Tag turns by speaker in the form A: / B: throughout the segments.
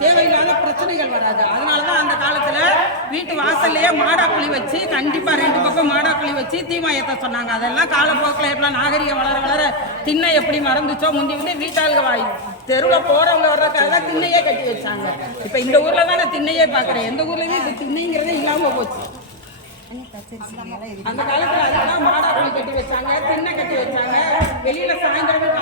A: தேவையில்லாத பிரச்சனைகள் வராது. அதனாலதான் அந்த காலத்துல வீட்டு வாசல்லையே மாடாக்குழி வச்சு கண்டிப்பா ரெண்டு பக்கம் மாடாக்குழி வச்சு தீமாயத்தை சொன்னாங்க. அதெல்லாம் காலப்போக்கில் எப்படிலாம் நாகரிகம் வளர வளர திண்ணை எப்படி மறந்துச்சோ முந்தி வந்து வீட்டாளுக வாய் தெருவில் போறவங்க வர்றதுக்காக தான் திண்ணையே கட்டி வச்சாங்க. இப்ப இந்த ஊர்ல தான் நான் திண்ணையே பாக்குறேன். எந்த ஊர்லயுமே இது திண்ணைங்கிறதே இல்லாம போச்சு. அந்த காலத்துல அதுதான் குழி கட்டி வச்சாங்க திண்ணை கட்டி வச்சாங்க. வெளியில சாயந்தரம்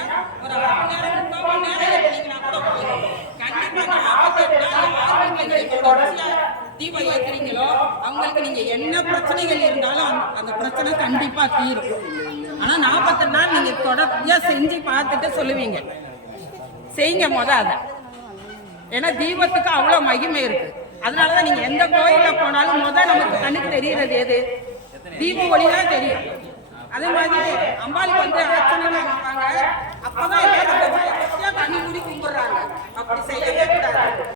A: ஏற்றி வச்சாங்க அப்ப வந்து தேவையில்லாத சக்திகள் வந்து நம்ம வராதுங்கிறதுக்காக அங்கே நம்ம வீட்டுல தீபம் ஏற்றுறது மூலம் வீட்டிலேயே தீபம் ஏத்துறீங்களோ அவங்களுக்கு நீங்கள் என்ன பிரச்சனைகள் இருந்தாலும் அந்த- அந்த பிரச்சனை கண்டிப்பாக தீரும். ஆனால் நாற்பத்தெட்டு நாள் நீங்கள் தொடர்ச்சியா செஞ்சு பார்த்துட்டு சொல்லுவீங்க செய்யுங்க முத அதை ஏன்னா தீபத்துக்கு அவ்வளோ மகிமை இருக்குது அதனால தான் நீங்கள் எந்த கோயிலில் போனாலும் முத நமக்கு கண்ணுக்கு தெரிகிறது எது தீப ஒளி தான் தெரியும் அதே மாதிரி அம்பாளுக்கு வந்து அர்ச்சனை அப்பதான் எல்லாரும் கண்ணி மூடி கும்பிடுறாங்க அப்படி செய்யவே கூடாது